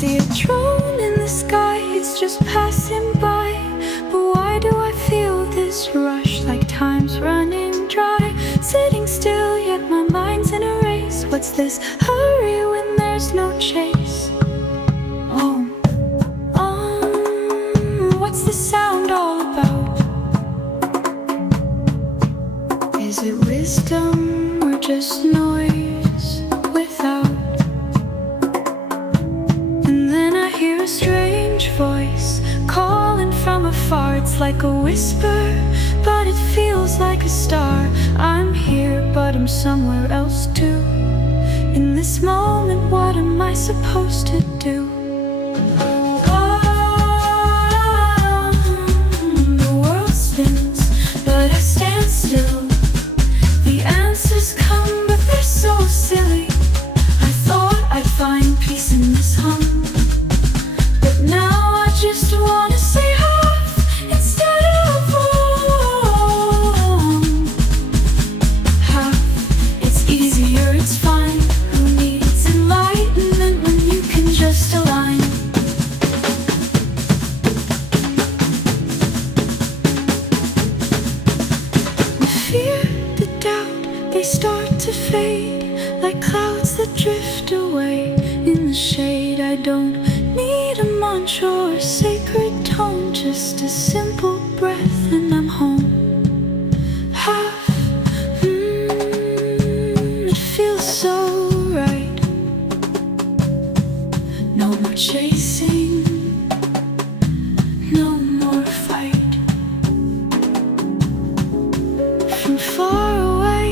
see a drone in the sky, it's just passing by. But why do I feel this rush, like time's running dry? Sitting still, yet my mind's in a race. What's this hurry when there's no chase? What's the sound all about? Is it wisdom or just noise without? And then I hear a strange voice calling from afar. It's like a whisper, but it feels like a star. I'm here, but I'm somewhere else too. In this moment, what am I supposed to do? The world spins, but I stand still. The answers come, but they're so silly. I thought I'd find peace in this hum, but now I just wanna say half instead of half. It's easier, it's fine. Who needs enlightenment when you can just align? The fear, the doubt, they start to fade like clouds that drift away in the shade. I don't need a mantra or a sacred tone, just a simple breath and I'm home. Half, it feels so right. No more chasing, no more fight. From far away,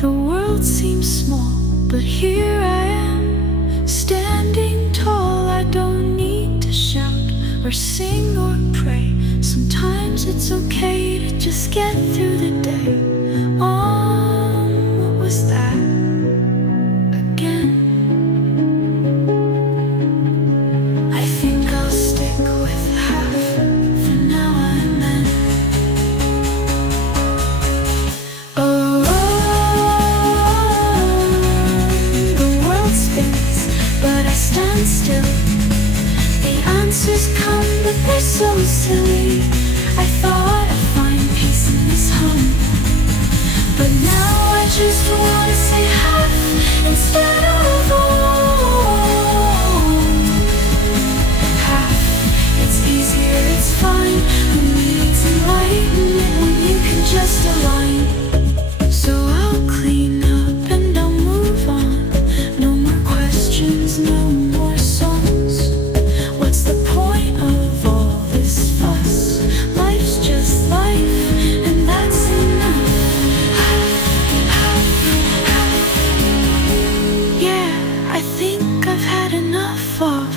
the world seems small, but here I am, standing tall. I don't need to shout or sing or pray. Sometimes it's okay to just get through the day. What was that again? I think I'll stick with half for now. Amen. The world spins, but I stand still. The answers come, but they're so silly. I thought I'd find peace in this home, but now I just wanna say half instead of half. It's easier, it's fine. Who needs enlightenment when you can just align? So I'll clean up and I'll move on. No more questions, no more songs. What's the point of all this fuss? Life's just life, and that's enough. Yeah, I think I've had enough of